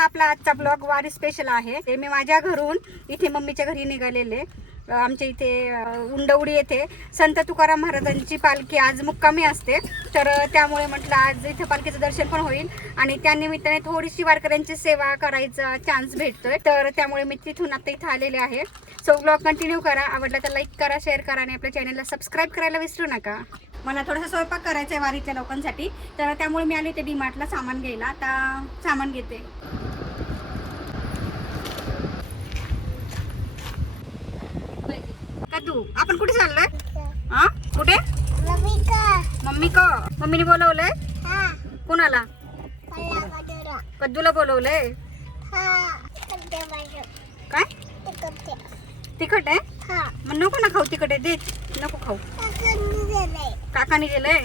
आपला आजचा ब्लॉग वारी स्पेशल आहे. ते मी माझ्या घरून इथे मम्मीच्या घरी निघालेले. आमच्या इथे उंडवडी येथे संत तुकाराम महाराजांची पालखी आज मुक्कामी असते. तर त्यामुळे म्हटलं आज इथे पालखीचं दर्शन पण होईल आणि त्यानिमित्ताने थोडीशी वारकऱ्यांची सेवा करायचा चान्स भेटतोय. तर त्यामुळे मी तिथून आता इथं आलेले आहे. सो ब्लॉग कंटिन्यू करा. आवडला तर लाईक करा, शेअर करा आणि आपल्या चॅनलला सबस्क्राईब करायला विसरू नका. मला थोडासा स्वयंपाक करायचा आहे वारीच्या लोकांसाठी. तर त्यामुळे मी आले ते डीमार्टला सामान घ्यायला. आता सामान घेते. कदू आपण कुठे चाललोय? हा कुठे? मम्मीने बोलवलंय. कोणाला? कद्दूला बोलवलंय. काय तिखट आहे? मग नको ना खाऊ तिखट आहे. दे नको खाऊ. काकानी गेलंय.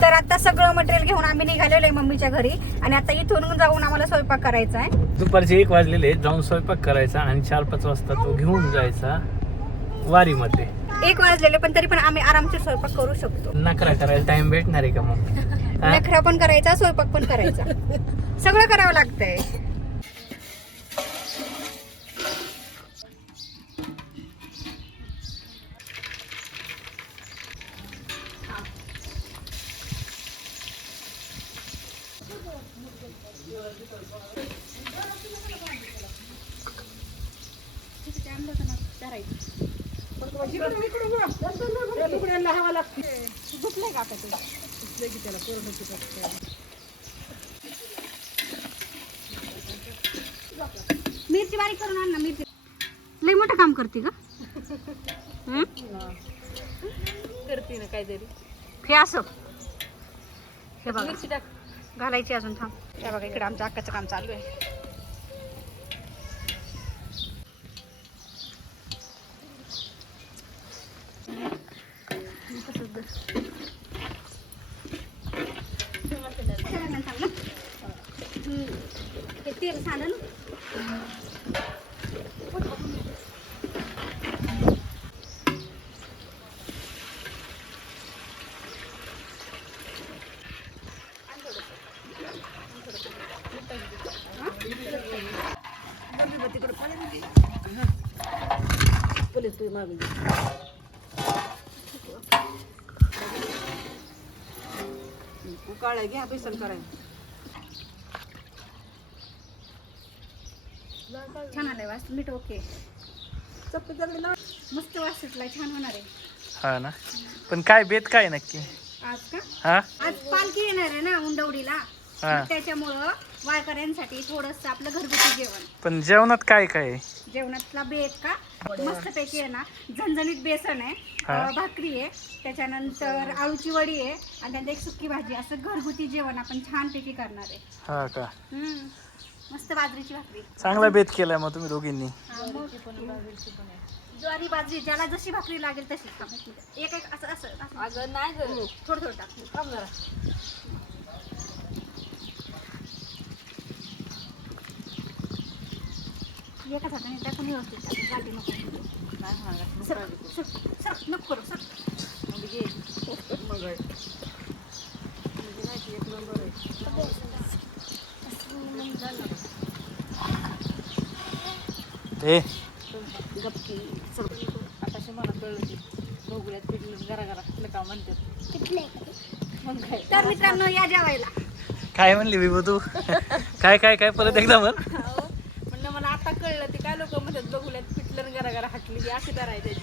तर आता सगळं मटेरियल घेऊन आम्ही निघालेलो आहे मम्मीच्या घरी आणि आता इथून जाऊन आम्हाला स्वयंपाक करायचा आहे. दुपारचे 1 वाजलेले जाऊन स्वयंपाक करायचा आणि 4-5 वाजता तो घेऊन जायचा वारीमध्ये. 1 वाजलेले पण तरी पण आम्ही आरामचे स्वयंपाक करू शकतो. नखरा करायला टाइम भेटणार आहे का मग? नखरा पण करायचा, स्वयंपाक पण करायचा, सगळं करावं लागतंय. मिरची बारीक करून आण ना. मिरची लई मोठं काम करते का? करते ना काहीतरी. हे असं हे बघा मिरची टाक घालायची अजून. थांब. हे बघा इकडे आमच्या अक्काचं काम चालू आहे. हे तेल सांडलं. काळ्या घ्या बेसन करायला. छान आलंय वास. मीठ ओके. मस्त वास सुटलाय. छान होणार आहे. हा ना. पण काय बेत काय नक्की आज का? हा आज पालखी येणार आहे ना उंडवडीला. हा. त्याच्यामुळं वारकऱ्यांसाठी थोडस आपलं घरगुती जेवण. पण जेवणात काय काय आहे? जेवणातला बेत का मस्त पैकी आहे ना. झणझणीत बेसन आहे, भाकरी आहे, त्याच्यानंतर आळूची वडी आहे आणि त्यानंतर एक सुकी भाजी. असं घरगुती जेवण आपण छान पैकी करणार आहे. हा का? मस्त बाजरीची भाकरी. चांगला बेत केलाय मग तुम्ही दोघींनी. ज्वारी बाजरी ज्याला जशी भाकरी लागेल तशी. एक एक असं असं. अगं नाही ग, थोडं थोडं टाक. थांब जरा. एकाच हाताने टाकून व्यवस्थित टाक. गाठी नको. सर नको करू सर. गपकी आताशी मला कळलं की भोगल्यात पिठलं घरा घरा का म्हणतात. मग काय तर मित्रांनो या जेवायला. काय म्हणली विभू तू? काय काय काय परत एकदा म्हण. म्हणलं मला आता कळलं ते काय लोक म्हणतात बघुल्यात पिठलं घरा घरा हाटली की अशी करायची.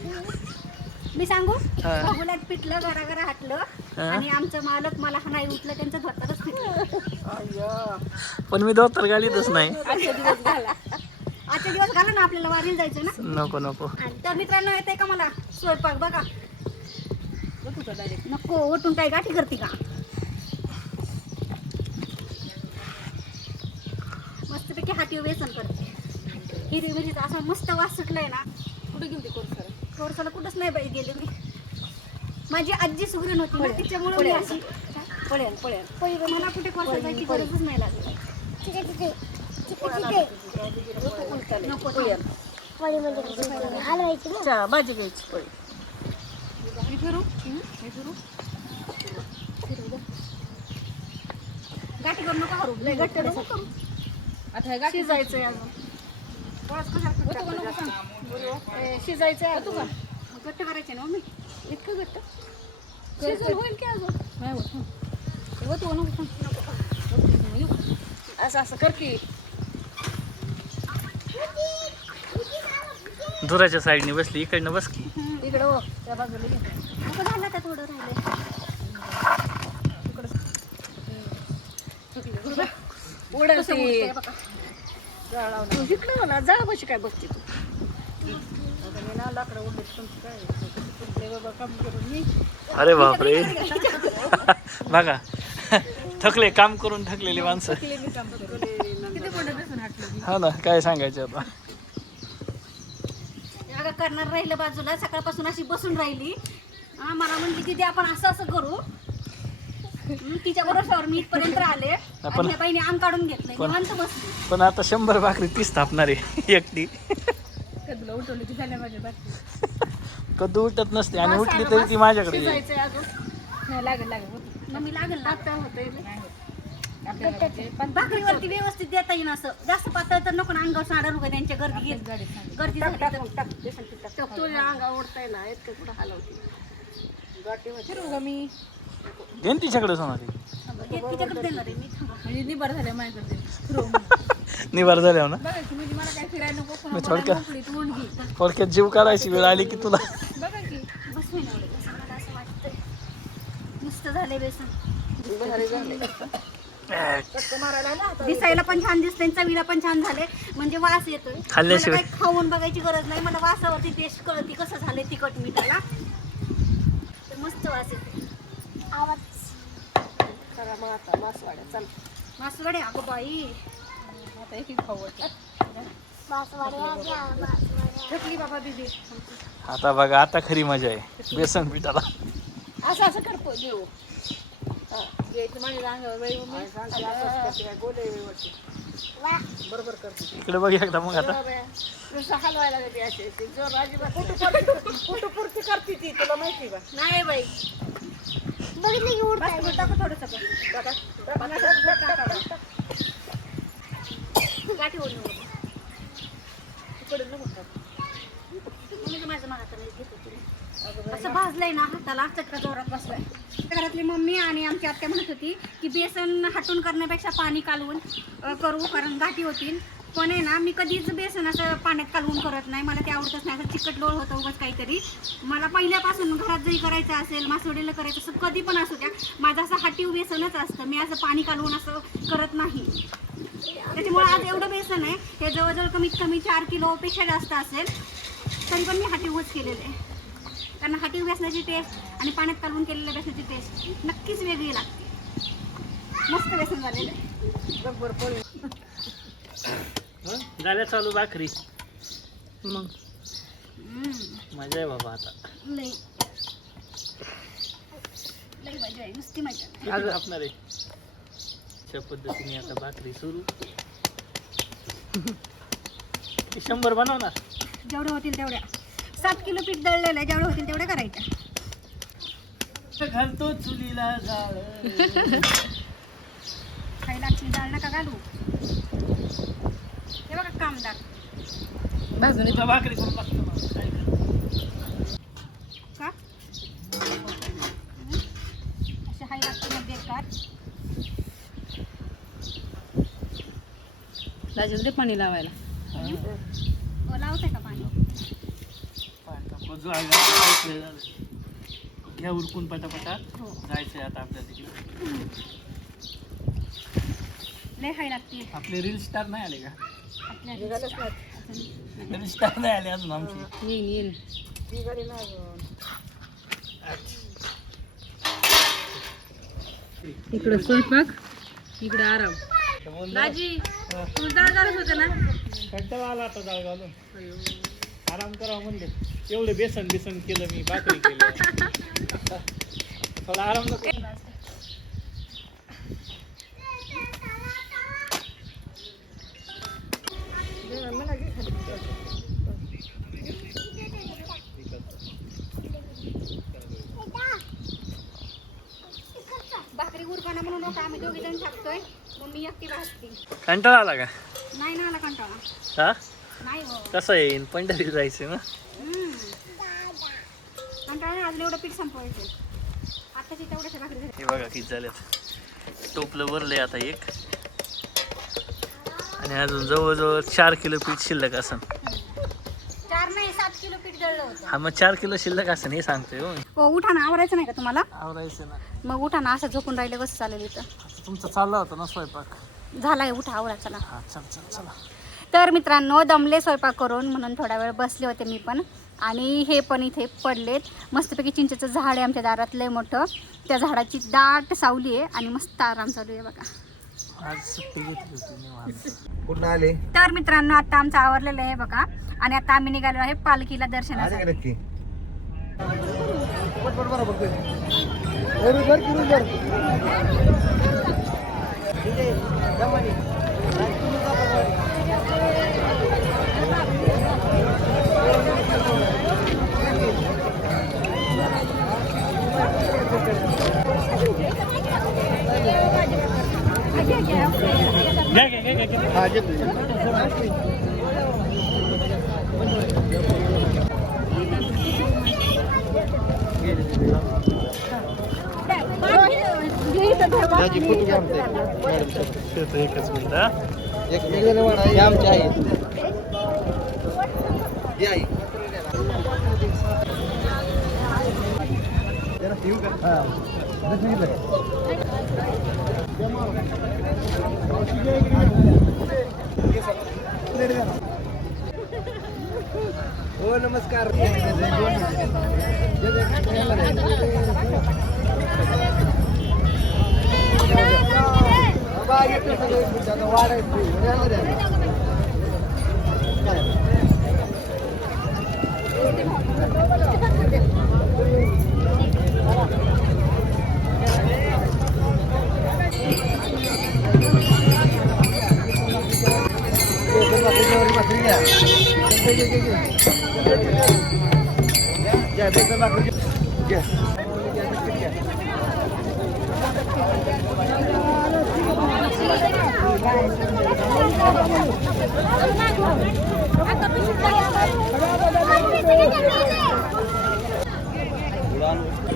मी सांगू बघुल्यात पिठलं घरा घरा हाटलं आणि आमचं मालक मला नाही उठलं त्यांचं धोतरच पिठलं. पण मी धोतर घालीतच नाही. आजचे दिवस घाला. आजच्या दिवस घाला ना. आपल्याला वारीला जायचं ना. नको नको. तर मित्रांनो येते का मला स्वयंपाक? बघा बघू का डायरेक्ट. नको उठून काही गाठी करते का? मस्तपैकी हाती बेसन करते. हिरवी मिरचीचा असा मस्त वास सुटलाय ना. कुठे घेऊ ते कोर्सर? कोरसाला कुठंच नाही बाई गेले मी. माझी आजी सुगरण होती ना तिच्यामुळे मी अशी पळेल पळेल. मला कुठे कोरसा जायची गरजच नाही लागली. नको भाजी घ्यायची पळी. मी फिरू गाठी करू नका. हरू लय घट्ट नको करू. आता हे गाठी शिजायचंय अजून. बस कशाला पीठ होतं का टाकलं नको जास्त? सांग? शिजायचंय होतो का घट्ट करायचे ना मम्मी. इतकं घट्ट शिजून होईल की अजून नाही होत हं. हे होतो नको सांग. येऊ. असं असं कर की दुराच्या साईडने बसली इकडनं बस की. इकडं हो त्या बाजूला घे. नको झालं का थोडं राहिले. उडल कसं ती. उडतंय बघा. जाळ लावला. तू इकडं हो ना जाळ कशी काय बघते तू आता मी ना लाकडं उडत तुमची काय तुमचे बाबा काम करून मी अरे बापरे बघा थकले काम करून थकलेली माणसं. मी काम करते किती मोठं बेसन हाटलं हा ना काय सांगायचं आता. अगं करणार राहिलं बाजूला सकाळपासून अशी बसून राहिली. मला म्हणली की आपण असं असं करू. तिच्या भरोशावर मी इथपर्यंत आले आपण- आणि त्या बाईने अंग काढून घेतलं पण- निवांत बसली. पण आता 100 भाकरी तीच थापणार आहे एकटी. कधीला उठवली ती झाल्या माझ्या बाकी कधी उठत नसते आणि बस उठली अगं तरी बस. ती माझ्याकडे येईल. शिजायचंय अजून नाही लागेल होतं. मग मी लागेल ना. पातळ होतंय नाही होत आपल्याला म्हणजे पण भाकरीवरती व्यवस्थित देता येईन असं. जास्त पातळ तर नको ना अंगावर साडा रुगा त्यांच्या गर्दी घेत गाडीत सांगितलं. गर्दी झाली तर. तुझ्या अंगावर ओढताय ना इतकं कुठं हलवते गाठी फिरू का मी दे ना तिच्याकडे सोनाली. तिच्याकडे देणार आहे मी. थांबा. म्हणजे निबर झाल्या माझ्याकडे फिरू निवार झाल्यावर ना बघा की म्हणजे मला काय फिरायला नको मी कोणा थोडक्यात- मोकळीत ओढगी थोडक्यात जीव काढायची वेळ आली की तुला. बघा की बस होईना एवढं. कसं मला असं वाटतंय नुसतं झालंय बेसन. भारी झाले चटकं मारायला ना आता दिसायला पण छान दिसतंय चवीला पण छान झाले. म्हणजे वास येतोय. मला खाल्ल्याशिवाय- काही खाऊन बघायची गरज नाही. मला वासावरती टेस्ट कळती कसं झालंय तिखट मिठाला. तर मस्त वास येते. आवाज करा मग आता मासवाड्या चल मासवडे अगं बाई. आता एक एक खाऊ वाटलं. थकली बाबा दीदी. आता बघा आता खरी मजा आहे बेसन पिठाला. असं असं करतो देऊ हा घ्यायची माझ्या अंगावर वेळी बरोबर करतो इकडे बघ एकदा मग आता. नुसतं हलवायला लागते अशी जोर अजिबात कुठं करते ती तुला माहिती का नाही बाई. बघितलं की उडताय. टाका थोडंसं गाठी ओढून माझं मला तर घेत होती. असं भाजलंय ना हाताला चटका जोरात बसलाय. घरातली मम्मी आणि आमची आत्या म्हणत होती की बेसन हटून करण्यापेक्षा पाणी कालवून करू कारण गाठी होतील. पण आहे ना मी कधीच बेसन असं पाण्यात कालवून करत नाही. मला ते आवडतच नाही. असं चिकट लोळ होतं उगाच काहीतरी. मला पहिल्यापासून घरात जरी करायचं असेल मासवडीला करायचं असं कधी पण असू द्या माझं असं हाटीव बेसनच असतं. मी असं पाणी कालवून असं करत नाही. त्याच्यामुळे आज एवढं बेसन आहे हे जवळजवळ कमीत कमी 4 किलोपेक्षा जास्त असेल. तरी पण मी हाटीवच केलेलं आहे. कारण हाटीव बेसनाची टेस्ट आणि पाण्यात कालवून केलेल्या बेसनाची टेस्ट नक्कीच वेगळी लागते. मस्त बेसन झालेलं आहे. बरोबर पोळी झाल्या चालू भाकरी मग हम्म. मजा आहे बाबा आता. लई लई मजा आहे. नुसती मजा. किती थापणार आहे अशा पद्धतीने आता भाकरी सुरू. 100 बनवणार. जेवढे होतील तेवढ्या. 7 किलो पीठ दळलेलं आहे. जेवढे होतील तेवढ्या करायच्या. घालतो चुलीला जाळ. काही लागतील डाळ नका घालू. हे बघा कामदार. भाजून तुला भाकरी करून लागतो मला. काय करणार? का असे हाय लागते मग बेकार. लाजून दे पाणी लावायला लावते का पाणी. घ्या उरकून पटापटा हो जायचंय आता आपल्या तिकडे. लय हाय लागते आपले रील स्टार नाही आले का? आपल्या रील स्टार नाही आले अजून आमची. येईन इकडं स्वयंपाक इकडे आराम दाजी तुम्ही डाळ घालत होते ना कंटाळा आला आता जाळ घालून. आराम करावं म्हणले. एवढे बेसन बेसन केलं मी भाकरी केलं. थोडा आराम नको. भाकरी उरकाना म्हणून होता आम्ही दोघी जण थांबतोय. मग मी एकटी भाजते. कंटाळा आला का? हा नाही हो. कसं येईन पंढरीला जायचं ना. आणि अजून एवढं पीठ संपवायचं. आताची तेवढ्याच्या भाकरी झाल्या. हे बघा किती झाल्यात. टोपलं भरलंय आता एक आणि अजून जवळजवळ 4 किलो पीठ शिल्लक असन. 4 नाही 7 किलो पीठ दळलं होतं. हा मग 4 किलो शिल्लक असन हे सांगतोय हो. हो उठा ना, आवरायचं नाही का तुम्हाला? आवरायचं ना. मग उठा ना, असं झोपून राहिलं कसं चालेल इथं? तुमचा चालला होता ना स्वयंपाक. झालाय, उठा आवरा चला. हा चल चल चला. तर मित्रांनो दमले स्वयंपाक करून, म्हणून थोडा वेळ बसले होते मी पण. आणि हे पण इथे पडलेत. मस्तपैकी चिंचेचं झाड आहे आमच्या दारात लय मोठं. त्या झाडाची दाट सावली आहे आणि मस्त आराम चालू आहे बघा. आज सुट्टी घेतली होती निवांत. कुठं आले? तर मित्रांनो आता आमचं आवरलेलं आहे बघा. आणि आता आम्ही निघालो आहे पालखीला आले दर्शनासाठी. का नक्की? हा, घेतो. त्याची फोटो काढते. ठेवतो एकच मिनिट हा. एक वेगळं वाडा आहे. हे आमचे आहे. हे आहे. जरा ठेवू का? हा. जसं इथं. हो नमस्कार.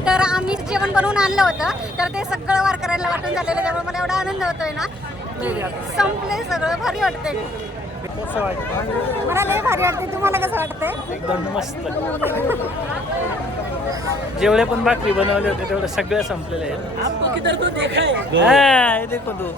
तर आम्ही जेवण बनवून आणलं होतं, तर ते सगळं वारकऱ्यांना वाटून झालेलं. त्यामुळे मला एवढा आनंद होतोय ना की संपले सगळं. भारी वाटतंय. कसं वाटतं? मला लय भारी वाटते. तुम्हाला कसं वाटतंय? एकदम मस्त. जेवढे पण भाकरी बनवले होते तेवढे सगळे संपलेले आहेत. हा, हे देखो तू.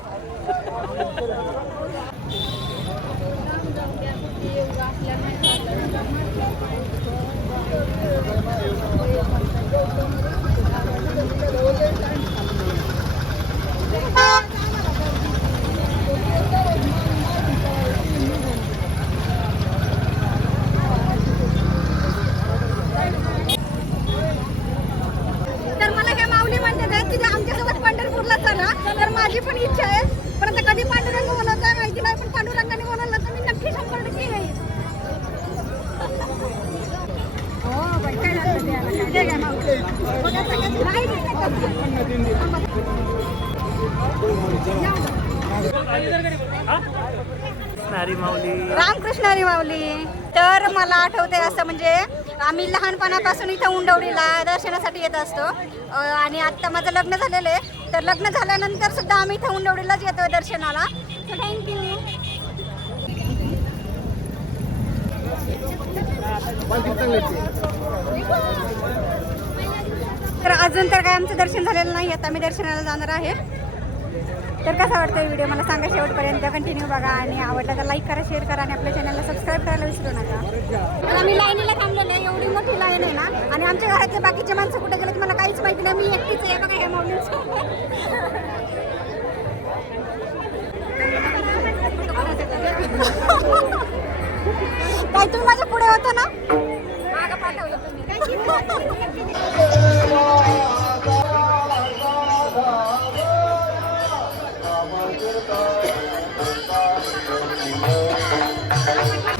तर मला काय माऊली म्हणतात की आमच्यासोबत पंढरपूरला चला. तर माझी पण इच्छा आहे, पण आता कधी पांडुरंग बोलवताय माहिती नाही. पण पांडुरंगाने बोलवलं तर मी नक्की 100% येईल. हो पण काय झालं ते आता काय काय माऊली बघा सगळ्यात नाही नारी माऊली. रामकृष्ण हरी माऊली. तर मला आठवते असं म्हणजे आम्ही लहानपणापासून इथं उंडवडीला दर्शनासाठी येत असतो. आणि आत्ता माझं लग्न झालेलं आहे, तर लग्न झाल्यानंतर सुद्धा आम्ही इथं उंडवडीलाच येतो दर्शनाला. तर थँक्यू. तर अजून तर काय आमचं दर्शन झालेलं नाही. आता आम्ही दर्शनाला जाणार आहे. तर कसा वाटतं व्हिडिओ मला सांगा. शेवटपर्यंत कंटिन्यू बघा आणि आवडला तर लाईक करा, शेअर करा आणि आपल्या चॅनलला सबस्क्राईब करायला विसरू नका. तर आम्ही लाईनीला थांबलेलो आहे. एवढी मोठी लाईन आहे ना. आणि आमच्या घरातले बाकीचे माणसं कुठे गेले मला काहीच माहिती नाही. मी एकटीच आहे बघा ह्या माऊलींसोबत. काय तुम्ही माझ्या पुढे होता ना, मागं पाठवलं तुम्ही.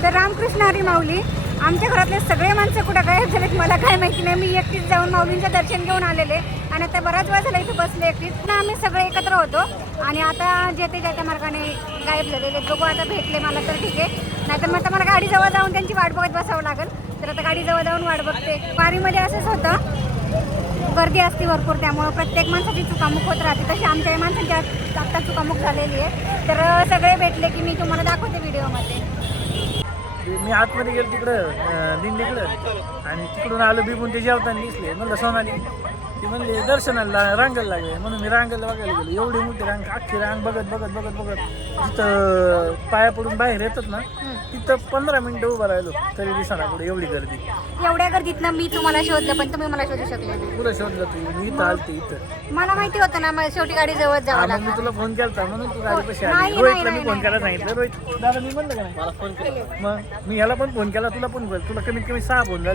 तर रामकृष्ण हरी माऊली. आमच्या घरातले सगळे माणसं कुठं गायब झालेत मला काय माहिती नाही. मी एकटीच जाऊन माऊलींचं दर्शन घेऊन आलेले आणि आता बराच वेळ झाला इथे बसले एकटीच ना. आम्ही सगळे एकत्र होतो आणि आता जे ते ज्या त्या मार्गाने गायब झालेले. बघू आता भेटले मला तर ठीक आहे, नाहीतर मग आता मला गाडीजवळ जाऊन त्यांची वाट बघत बसावं लागेल. तर आता गाडीजवळ जाऊन वाट बघते. वारीमध्ये असंच होतं, गर्दी असते भरपूर, त्यामुळं प्रत्येक माणसाची चुकामुक होत राहते. तशी आमच्या माणसांची आत्ता चुकामुक झालेली आहे. तर सगळे भेटले की मी तुम्हाला दाखवते व्हिडिओमध्ये. मी आतमध्ये गेलो तिकडं दिंडीकडं आणि तिकडून आलो बिबून ते जेवताना दिसले. म्हणलं सोनाली, ती म्हणले दर्शनाला रांगायला लागले. म्हणून मी रांगायला बघायला गेलो. एवढी मोठी रांग, अख्खी रांग बघत बघत बघत बघत जिथं पाया पडून बाहेर येतात ना तिथं 15 मिनिटं उभं राहिलो तरी दिसणार पुढे एवढी गर्दी. एवढ्या गर्दीतनं मी तुम्हाला शोधलं पण तुम्ही मला शोधू शकले नाही. तुला शोधलं तू, मी इथं आलते इथं. मला माहिती होतं ना, मग शेवटी गाडी जवळ जावं मग लागलं. मी तुला फोन केला म्हणून तू गाडी कशी नाही, आली. रोहितला नाही, मी फोन करायला सांगितलं. रोहित दादा मी म्हणलं का नाही मला फोन केला. मग मी ह्याला पण फोन केला, तुला पण तुला कमीत कमी 6 फोन झाले.